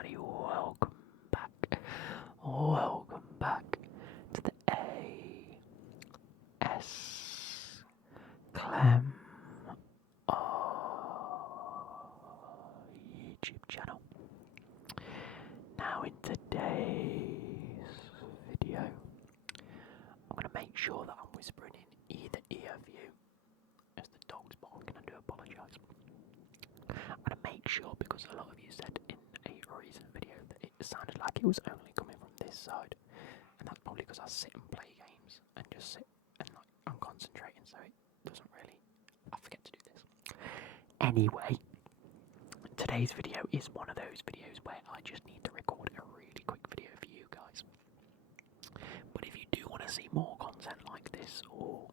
everybody, welcome back. Welcome back to the AS Clem YouTube channel. Now in today's video, I'm going to make sure that I'm whispering in either ear of you as the dog's barking. I do apologise. I'm going to make sure, because a lot of you said in a recent video that it sounded like it was only coming from this side, and that's probably because I sit and play games and just sit and I'm concentrating, so it doesn't really, I forget to do this. Anyway, today's video is one of those videos where I just need to record a really quick video for you guys. But if you do want to see more content like this, or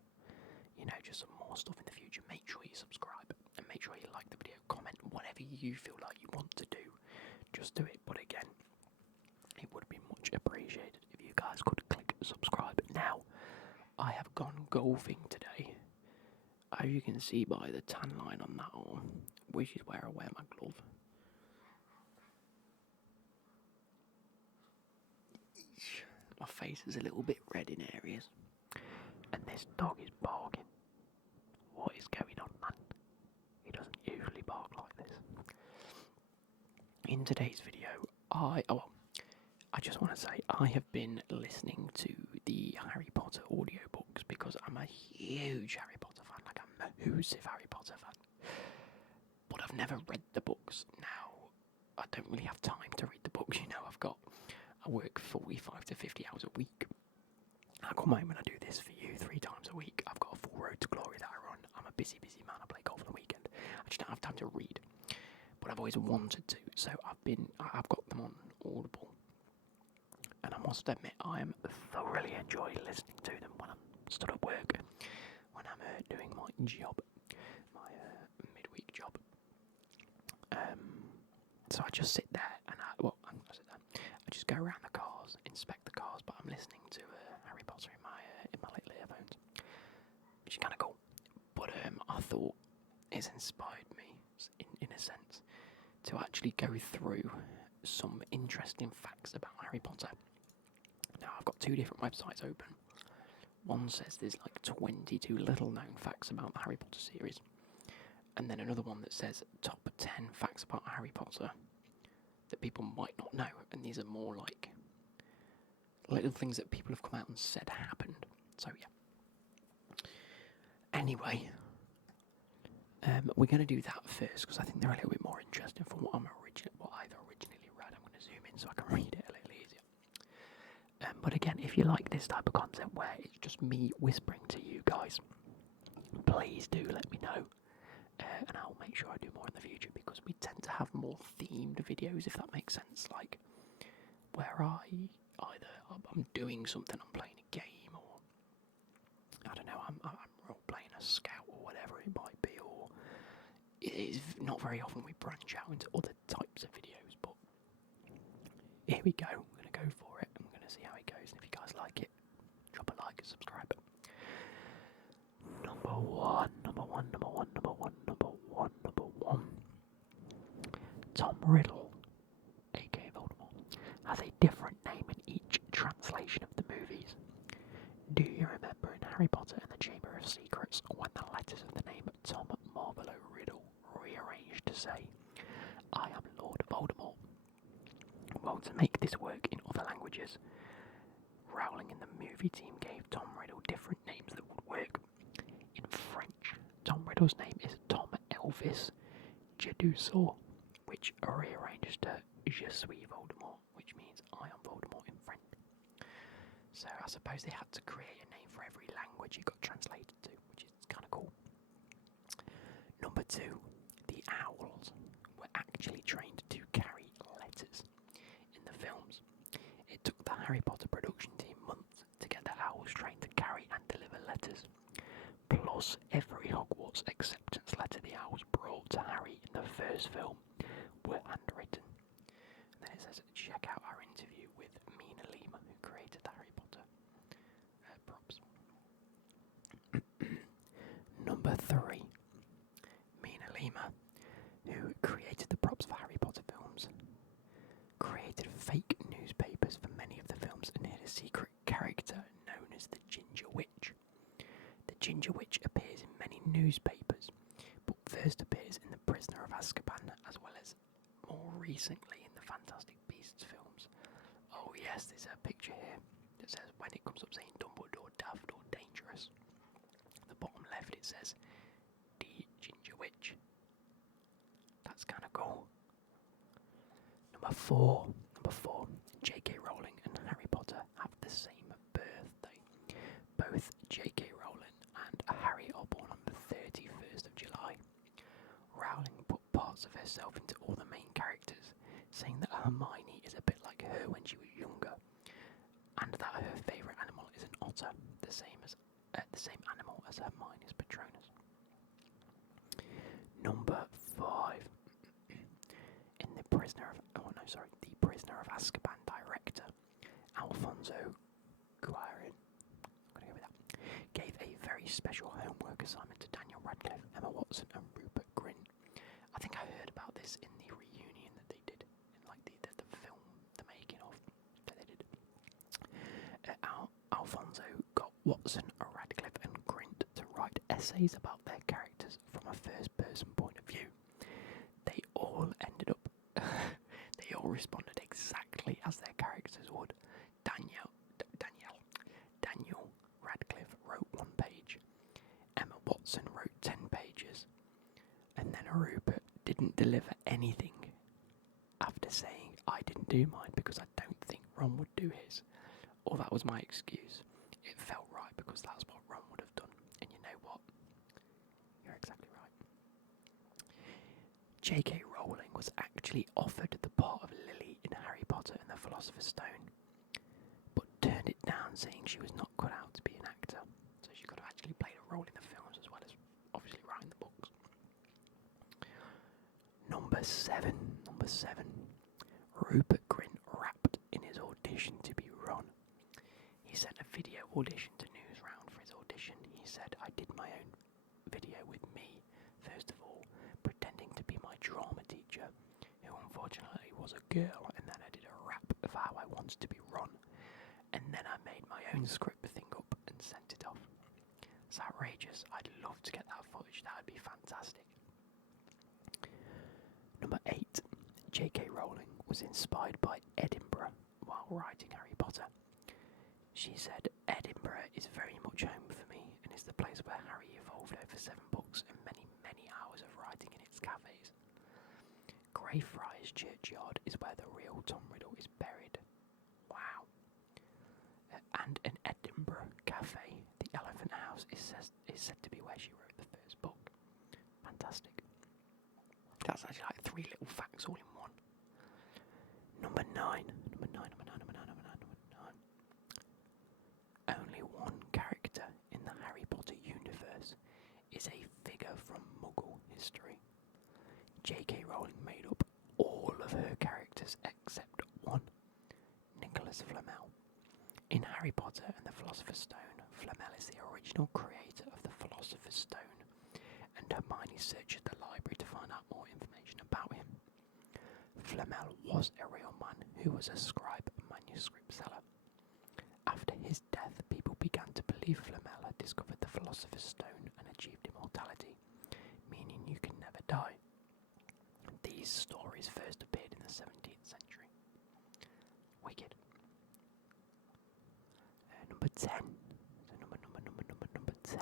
just some more stuff in the future, make sure you subscribe and make sure you like the video, comment, whatever you feel like you want to do, just do it. But again, it would be much appreciated if you guys could click subscribe. Now, I have gone golfing today, as you can see by the tan line on that arm, which is where I wear my glove. My face is a little bit red in areas, and this dog is barking. What is going on, man? He doesn't usually bark like this. In today's video, I just want to say I have been listening to the Harry Potter audiobooks because I'm a huge Harry Potter fan, like a massive Harry Potter fan. But I've never read the books. Now, I don't really have time to read the books, I work 45 to 50 hours a week. I come home and I do this for you 3 times a week. I've got a full road to glory that I run. I'm a busy man. I play golf on the weekend. I just don't have time to read. But I've always wanted to, so I've got them on Audible. And I must admit, I am thoroughly enjoying listening to them when I'm stood at work, when I'm doing my job, my midweek job. So I just sit there and I just go around the cars, inspect the cars, but I'm listening to Harry Potter in my little earphones, which is kind of cool. But I thought it's inspired me, in a sense, to actually go through some interesting facts about Harry Potter. Now, I've got 2 different websites open. One says there's like 22 little known facts about the Harry Potter series, and then another one that says top 10 facts about Harry Potter that people might not know, and these are more like little things that people have come out and said happened. So yeah. Anyway, we're going to do that first because I think they're a little bit more interesting from what I've originally read. I'm going to zoom in so I can read it a little easier. But again, if you like this type of content where it's just me whispering to you guys, please do let me know. And I'll make sure I do more in the future, because we tend to have more themed videos, if that makes sense, like where I'm doing something, I'm playing a game, or I don't know, I'm role playing a scout or whatever it might be, or it is not very often we branch out into other types of videos. But here we go, I'm going to go for it, I'm going to see how it goes, and if you guys like it, drop a like and subscribe. Number one. Tom Riddle, aka Voldemort, has a different name in each translation of the movies. Do you remember in Harry Potter and the Chamber of Secrets when the letters of the name Tom Marvolo Riddle rearranged to say, "I am Lord Voldemort"? Well, to make this work in other languages, Rowling and the movie team gave Tom Riddle different names that would work. In French, Tom Riddle's name is Tom Elvis Jedusor, which rearranges to Je suis Voldemort, which means I am Voldemort in French. So I suppose they had to create a name for every language it got translated to, which is kind of cool. Number 2, the owls were actually trained to carry letters in the films. It took the Harry Potter production team months to get the owls trained to carry and deliver letters. Plus, every Hogwarts acceptance letter the owls brought to Harry in the first film were handwritten. And then it says, check out our interview with Mina Lima, who created the Harry Potter props. Number 3. Mina Lima, who created the props for Harry Potter films, newspapers, but first appears in The Prisoner of Azkaban, as well as more recently in the Fantastic Beasts films. Oh yes, there's a picture here that says when it comes up saying Dumbledore, daft or dangerous. The bottom left it says the Ginger Witch. That's kind of cool. Number four. J.K. Rowling and Harry Potter have the same birthday. Both J.K. Rowling and Harry are born on the 31st of July. Rowling put parts of herself into all the main characters, saying that Hermione is a bit like her when she was younger, and that her favourite animal is an otter, the same animal as Hermione's Patronus. Number 5. The Prisoner of Azkaban director, Alfonso Cuarón, gave a very special homework assignment to Daniel Radcliffe, Emma Watson and Rupert Grint. I think I heard about this in the reunion that they did, in like the film, the making of, that they did. Alfonso got Watson, Radcliffe and Grint to write essays about their characters from a first-person point of view. They all ended up they all responded exactly as their characters would. Daniel Radcliffe wrote 1 page, Emma Watson wrote 10 pages, and then Rupert didn't deliver anything after saying, I didn't do mine because I don't think Ron would do his. Or that was my excuse. It felt right because that's what Ron would have done. And you know what? You're exactly right. J.K. Rowling was actually offered the part of Lily in Harry Potter and the Philosopher's Stone, but turned it down, saying she was not cut out to be an actor. So she could have actually played a role in the films as well as obviously writing the books. Number 7. Rupert Grint rapped in his audition to be Ron. He sent a video audition to Newsround for his audition. He said, I did my own video with me, first of all, pretending to be my drama teacher, who unfortunately was a girl, and then I did a rap of how I wanted to be Ron, and then I made my own script thing up and sent it off. It's outrageous. I'd love to get that footage. That would be fantastic. Number 8. J.K. Rowling was inspired by Edinburgh while writing Harry Potter. She said, Edinburgh is very much home for me and is the place where Harry evolved over 7 books and many, many hours of writing in its cafes. Greyfriars Churchyard is where the real Tom Riddle is buried. Wow. And in Edinburgh cafe, the Elephant House is said to be where she wrote the first book. Fantastic. That's actually like 3 little facts all in one. Number 9. Only one character in the Harry Potter universe is a figure from Muggle history. J.K. Rowling made up all of her characters except one, Nicholas Flamel. In Harry Potter and the Philosopher's Stone, Flamel is the original creator of the Philosopher's Stone, and Hermione searches the library to find out more information about him. Flamel was a real man who was a scribe and manuscript seller. After his death, people began to believe Flamel had discovered the Philosopher's Stone and achieved immortality, meaning you can never die. These stories first appeared in the 17th century. Wicked. Number 10. Number 10.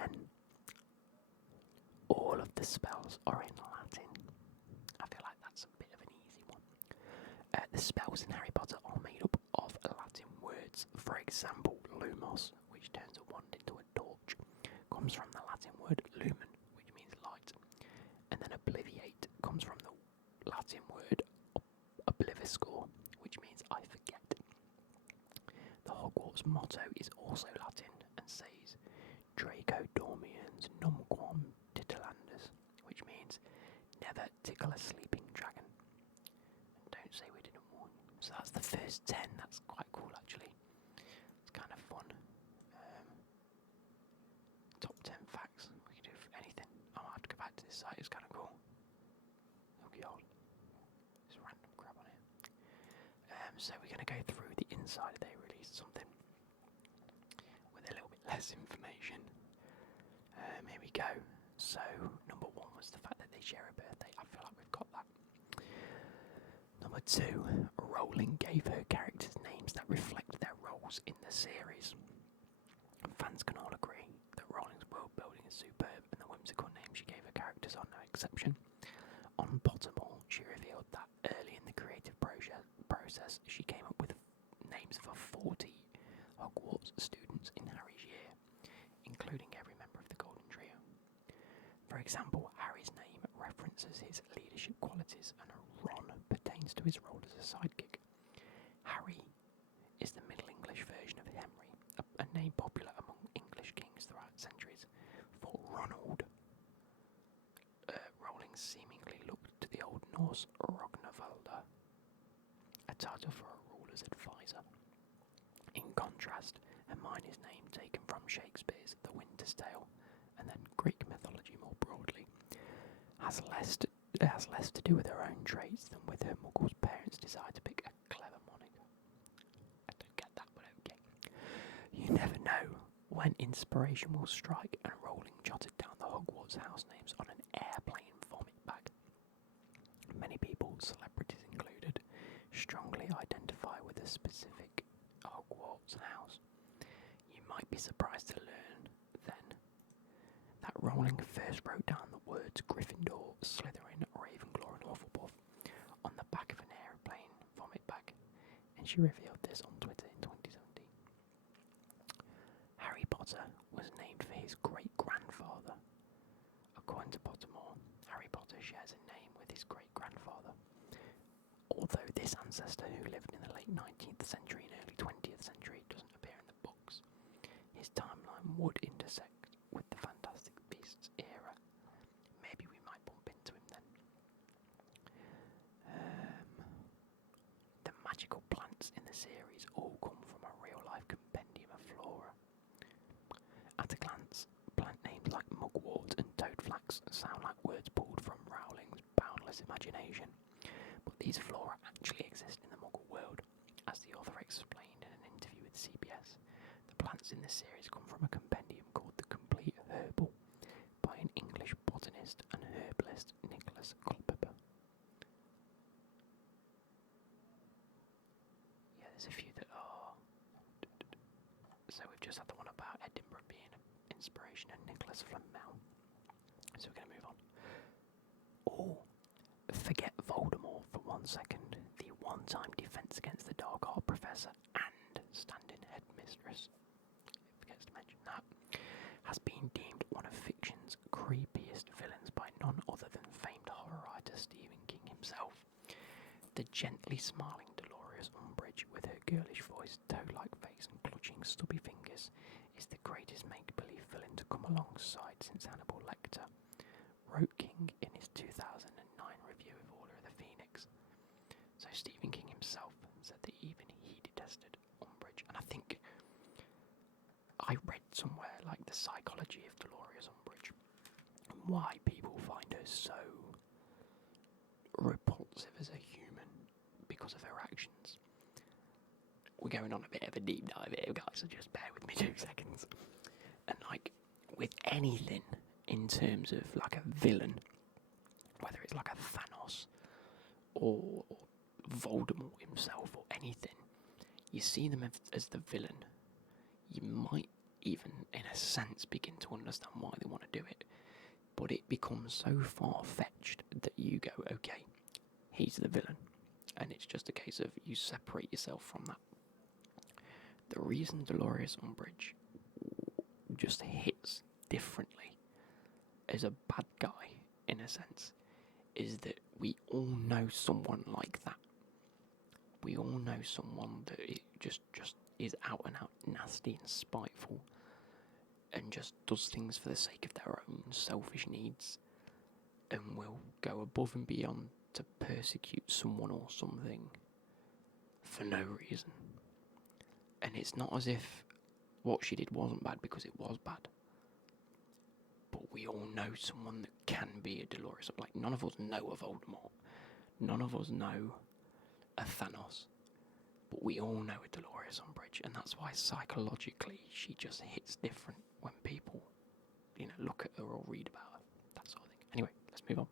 All of the spells are in Latin. I feel like that's a bit of an easy one. The spells in Harry Potter are made up of Latin words. For example, lumos, which turns a wand into a torch, comes from the Latin word lumen, which means light. And then obliviate comes from the Latin word obliviscore, which means I forget. The Hogwarts motto is also Latin and says Draco dormiens numquam titilandus, which means never tickle a sleeping dragon. And don't say we didn't warn you. So that's the first 10. That's quite cool actually. It's kind of fun. Top 10 facts. We can do anything. I'll have to go back to this site. It's kind of cool. Look at there's random crap on it. So we're going to go through the inside. They released something with a little bit less information. Here we go. So, number 1 was the fact that they share a birthday. I feel like we've got that. Number 2, Rowling gave her characters names that reflect their roles in the series. Fans can all agree that Rowling's world building is superb, and the whimsical names she gave her characters are no exception. On Pottermore, she revealed that early in the creative process, she came up with names for 40 Hogwarts students in Harry's year, including every member of the Golden Trio. For example, Harry's name references his leadership qualities, and Ron pertains to his role as a sidekick. Harry is the Middle English version of Henry, a name popular among English kings throughout centuries. For Ronald, Rowling seemingly looked to the Old Norse Rognvalda, a title for a ruler's advisor. In contrast, Hermione's name, taken from Shakespeare's The Winter's Tale, and then Greek mythology more broadly, has less to do with her own traits than with her Muggle's parents' desire to pick a clever moniker. I don't get that, but okay. You never know when inspiration will strike, and Rowling jotted down the Hogwarts house names on an airplane vomit bag. Many people, celebrities included, strongly identify with a specific Hogwarts house. You might be surprised to learn, then, that Rowling first wrote down the words Gryffindor, Slytherin, Ravenclaw and Hufflepuff on the back of an airplane vomit bag, and she revealed this on Twitter in 2017. Harry Potter was named for his great-grandfather. According to Pottermore, Harry Potter shares a name with his great-grandfather. Although this ancestor, who lived in the late 19th century and early 20th century, doesn't appear in the books, his timeline would intersect with the Fantastic Beasts era. Maybe we might bump into him then. The magical plants in the series all come from a real-life compendium of flora. At a glance, plant names like mugwort and toadflax sound like words pulled from Rowling's boundless imagination, but these flora actually exist in the Muggle world, as the author explained in an interview with CBS. The plants in this series come from a compendium called The Complete Herbal by an English botanist and herbalist, Nicholas Culpeper. Yeah, there's a few that are... So we've just had the one about Edinburgh being an inspiration and Nicholas Flamel. So we're going to move on. Oh, forget Voldemort for 1 second. The one-time Defence Against the Dark Art Professor and stand-in headmistress, forgets to mention that, has been deemed one of fiction's creepiest villains by none other than famed horror writer Stephen King himself. The gently smiling Dolores Umbridge, with her girlish voice, toad-like face and clutching stubby fingers, is the greatest make-believe villain to come alongside since Hannibal Lecter, wrote King in his 2009 review of Order of the Phoenix. So Stephen King himself said that even he detested Umbridge, and I think I read somewhere like the psychology of Dolores Umbridge and why people find her so repulsive as a human because of her actions. We're going on a bit of a deep dive here, guys, so just bear with me 2 seconds. And like with anything in terms of like a villain, whether it's like a Thanos or Voldemort himself or anything, you see them as the villain. You might even, in a sense, begin to understand why they want to do it, but it becomes so far-fetched that you go, okay, he's the villain, and it's just a case of you separate yourself from that. The reason Dolores Umbridge just hits differently as a bad guy, in a sense, is that we all know someone like that. We all know someone that just is out and out nasty and spiteful and just does things for the sake of their own selfish needs and will go above and beyond to persecute someone or something for no reason. And it's not as if what she did wasn't bad, because it was bad. But we all know someone that can be a Dolores. Like, none of us know a Voldemort. None of us know a Thanos. But we all know a Dolores Umbridge, and that's why psychologically she just hits different when people, look at her or read about her. Anyway, let's move on.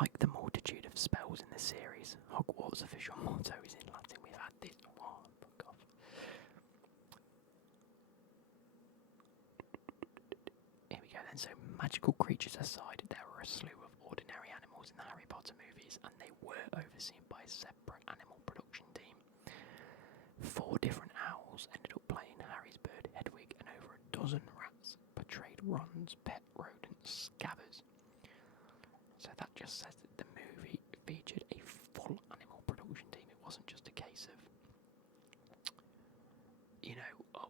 Like the multitude of spells in the series, Hogwarts' official motto is in Latin. We've had this one. Fuck off. Here we go then. So, magical creatures aside, there were a slew of ordinary animals in the Harry Potter movies, and they were overseen by a separate animal production team. 4 different owls ended up playing Harry's bird Hedwig, and over a dozen rats portrayed Ron's pet rodent Scabbers. So that just says that the movie featured a full animal production team. It wasn't just a case of,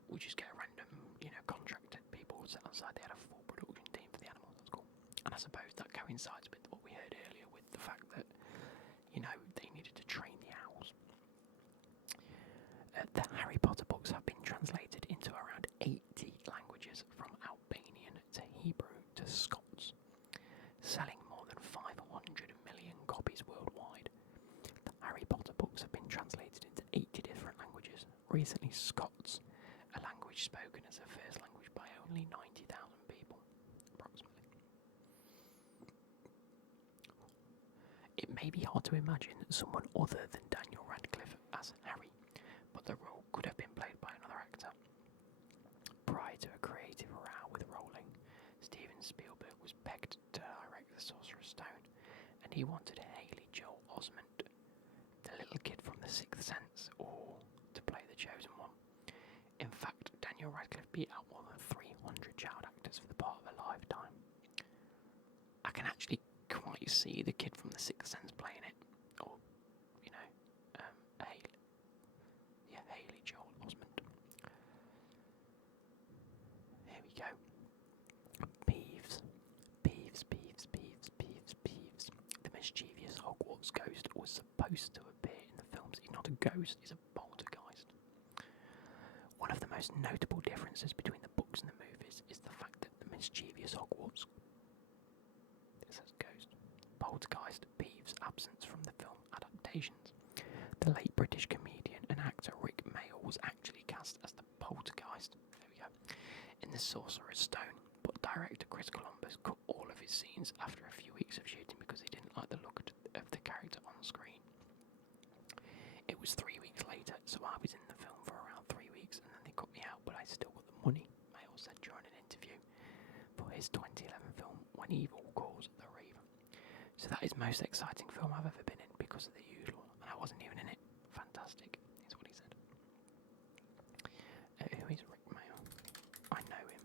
we just get random, contracted people set aside. They had a full production team for the animals. That's cool. And I suppose that coincides with what we heard earlier with the fact that, they needed to train the owls. The Harry Potter books have been translated into around 80 languages, from Albanian to Hebrew to Scots, selling more than 500 million copies worldwide. The Harry Potter books have been translated into 80 different languages. Recently, Scots, a language spoken as a first language by only 90,000 people, approximately. It may be hard to imagine someone other than Daniel Radcliffe as Harry, but the role could have been played by another actor. Prior to a creative row with Rowling, Steven Spielberg was begged to direct The Sorcerer's Stone, and he wanted Haley Joel Osment, the little kid from The Sixth Sense, or to play the chosen one. In fact, Daniel Radcliffe beat out more than 300 child actors for the part of a lifetime. I can actually quite see the kid from The Sixth Sense playing it, or, Haley Joel Osment. Here we go. Peeves. The mischievous Hogwarts ghost was supposed to appear in the films. He's not a ghost, he's a poltergeist. One of the most notable differences between the books and the movies is the fact that the mischievous Hogwarts, it says ghost, poltergeist, Peeves' absence from the film adaptations. The late British comedian and actor Rick Mayall was actually cast as the poltergeist. There we go. In The Sorcerer's Stone, but director Chris Columbus cut all of his scenes after a few weeks of shooting because he didn't like the look of the character on screen. It was 3 weeks later, so I was in the film for around 3 weeks, and then they cut me out, but I still got the money, Mayall said during an interview for his 2011 film When Evil Calls the Raven. So that is the most exciting film I've ever been in because of the usual, and I wasn't even in it. Fantastic, is what he said. Who is Rick Mayall? I know him.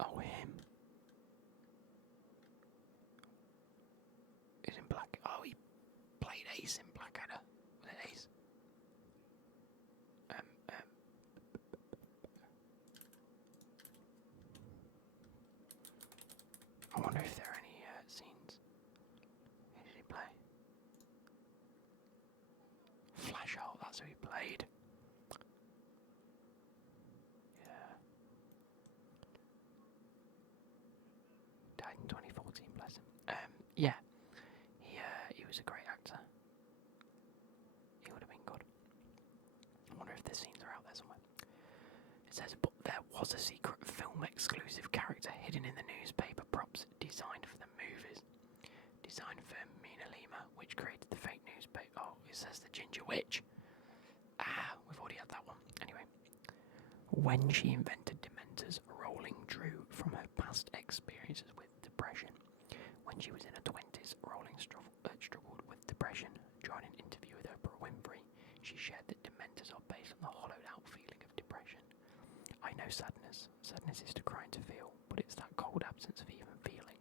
Oh, him. He's in Black. Oh, he played Ace in Blackadder. Was it Ace? I wonder if there are any scenes. Who did he play? Flashheart, that's who he played. Yeah. Died in 2014, bless him. Yeah. He was a great actor. He would have been good. I wonder if the scenes are out there somewhere. It says, but there was a secret film exclusive character hidden in the newspaper props designed for the movies. Designed for Mina Lima, which created the fake newspaper. Oh, it says the Ginger Witch. We've already had that one. Anyway. When she invented Dementors, Rowling drew from her past experiences with depression. When she was in her 20s, Rowling struggled with depression. During an interview with Oprah Winfrey, she shared that Dementors are based on the hollowed-out feeling of depression. I know sadness. Sadness is to cry and to feel, but it's that cold absence of even feeling.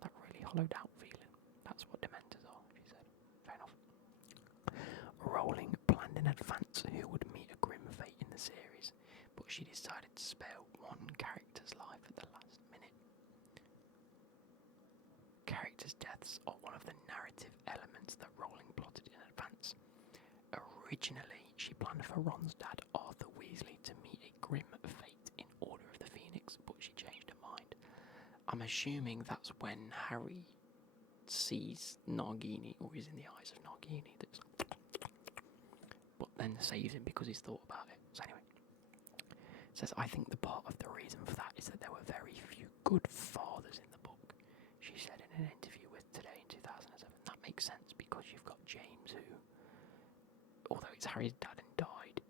That really hollowed-out feeling. That's what Dementors are, she said. Fair enough. Rowling planned in advance who would meet a grim fate in the series, but she decided to spare one character's life at the last minute. Characters' deaths are one of the narrative elements that Rowling plotted in advance. Originally, she planned for Ron's dad, Arthur Weasley, to meet a grim fate in Order of the Phoenix, but she changed her mind. I'm assuming that's when Harry sees Nagini, or is in the eyes of Nagini, but then saves him because he's thought about it. So anyway, it says, I think the part of the reason for that is that there were very few good fathers in the book, she said in an interview with Today in 2007. That makes sense because you've got James who, although it's Harry's dad and died,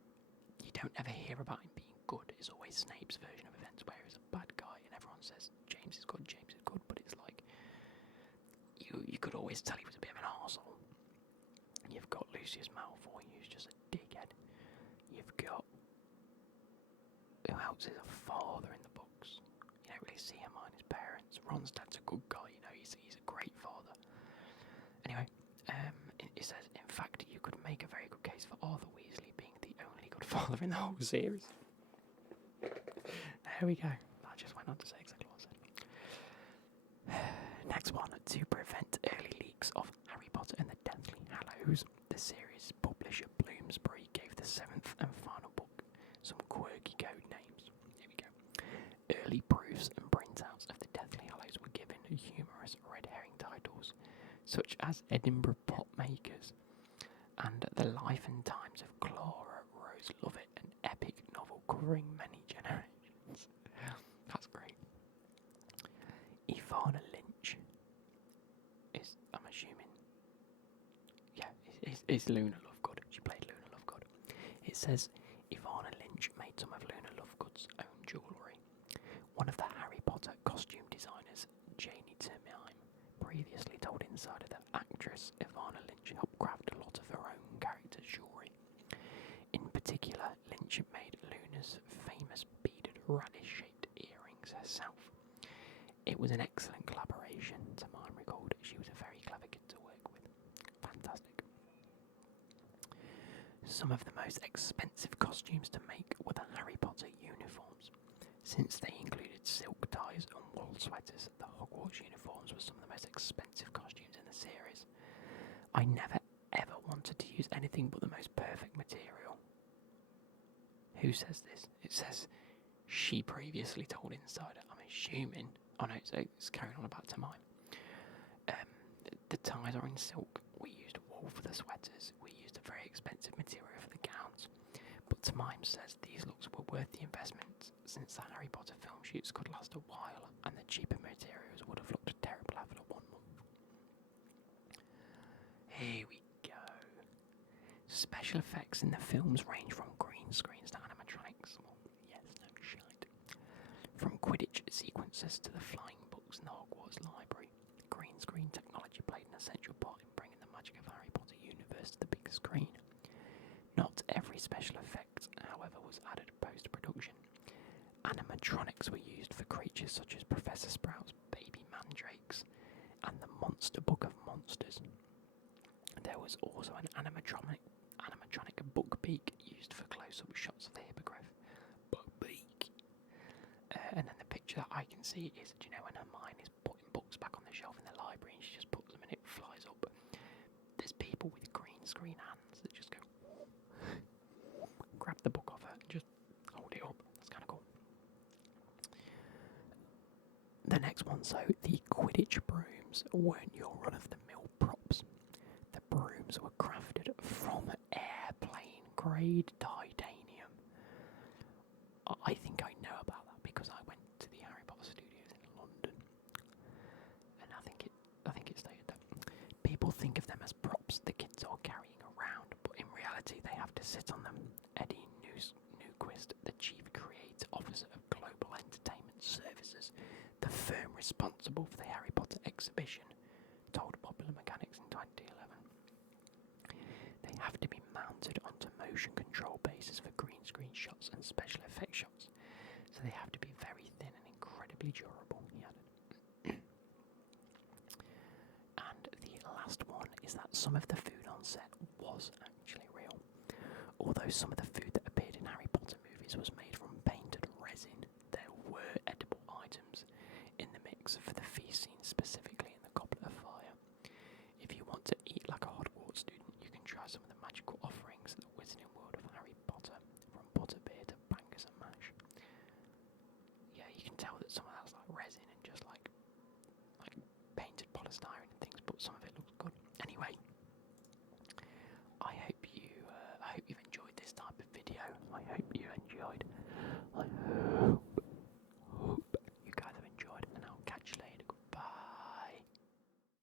you don't ever hear about him being good. It's always Snape's version of events where he's a bad guy and everyone says James is good, but it's like, you could always tell he was a bit of an arsehole. You've got Lucius Malfoy, who's just a dickhead. You've got... Who else is a father in the books? You don't really see him on his parents. Ron's dad's a good guy, he's a great father. Anyway, it says, in fact, you could make a very good case for Arthur Weasley being the only good father in the whole series. There we go. I just went on to say exactly what I said. Next one, to prevent early leaks of Harry Potter and the Deathly Hallows, the series publisher Bloomsbury gave the 7th and final book some quirky code names. Here we go. Early proofs and printouts of the Deathly Hallows were given humorous red herring titles, such as Edinburgh Pot Makers and The Life and Times of Clara Rose Lovett, an epic novel covering many generations. That's great. Ivana Lynch is, I'm assuming, is Luna Lovegood. She played Luna Lovegood. It says Ivana Lynch made some of Luna Lovegood's own jewellery. One of the Harry Potter costume designers, Janie Termine, previously told Insider that actress Ivana Lynch helped craft a lot of her own character's jewellery. In particular, Lynch made Luna's famous beaded radish-shaped earrings herself. It was an excellent collaboration, Termine recalled. She was a very clever kid to work with. Fantastic. Some of the most expensive costumes to make were the Harry Potter uniforms. Since they included silk ties and wool sweaters, the Hogwarts uniforms were some of the most expensive costumes in the series. I never ever wanted to use anything but the most perfect material. Who says this? It says she previously told Insider. I'm assuming. Oh no, it's carrying on about Termine. The ties are in silk. We used wool for the sweaters. We used a very expensive material for the gowns. But Termine says these looks were worth the investment since the Harry Potter film shoots could last a while and the cheaper materials would have looked terrible after 1 month. Here we go. Special effects in the films range from green screens to animatronics. Well, yes, no shite. From Quidditch sequences to the flying books in the Hogwarts library, green screen technology played an essential part in bringing the magic of Harry Potter universe to the big screen. Not every special effect, however, was added post-production. Animatronics were used for creatures such as Professor Sprout's baby mandrakes and the Monster Book of Monsters. There was also an animatronic Buckbeak used for close-up shots of the hippogriff. Buckbeak. And then the picture that I can see is, when Hermione is putting books back on the shelf in the library and she just puts them and it flies up. There's people with green screen hands that just go grab the book off her and just hold it up. That's kind of cool. The next one, so the Quidditch brooms weren't your run-of-the-mill props. The brooms were crafted from airplane-grade titanium. I think I know about that because I went to the Harry Potter studios in London, and I think it stated that people think of them as props the kids are carrying around, but in reality they have to sit on them. Eddie Newquist, the chief creative officer of Global Entertainment Services, the firm responsible for the Harry Potter exhibition, told Popular Mechanics in 2011. They have to be mounted onto motion control bases for green screen shots and special effect shots, so they have to be very thin and incredibly durable, he added. And the last one is that some of the food on set was actually real. Although some of the food that appeared in Harry Potter movies was made from painted resin, there were edible items in the mix for the feast scene, specifically in the Goblet of Fire. If you want to eat like a Hogwarts student, you can try some of the magical offerings at the Wizarding World of Harry Potter, from butterbeer to bangers and mash. Yeah, you can tell that some of that's like resin and just like painted polystyrene and things, but some of it looks good. Anyway, I hope you've enjoyed this type of video. I hope you enjoyed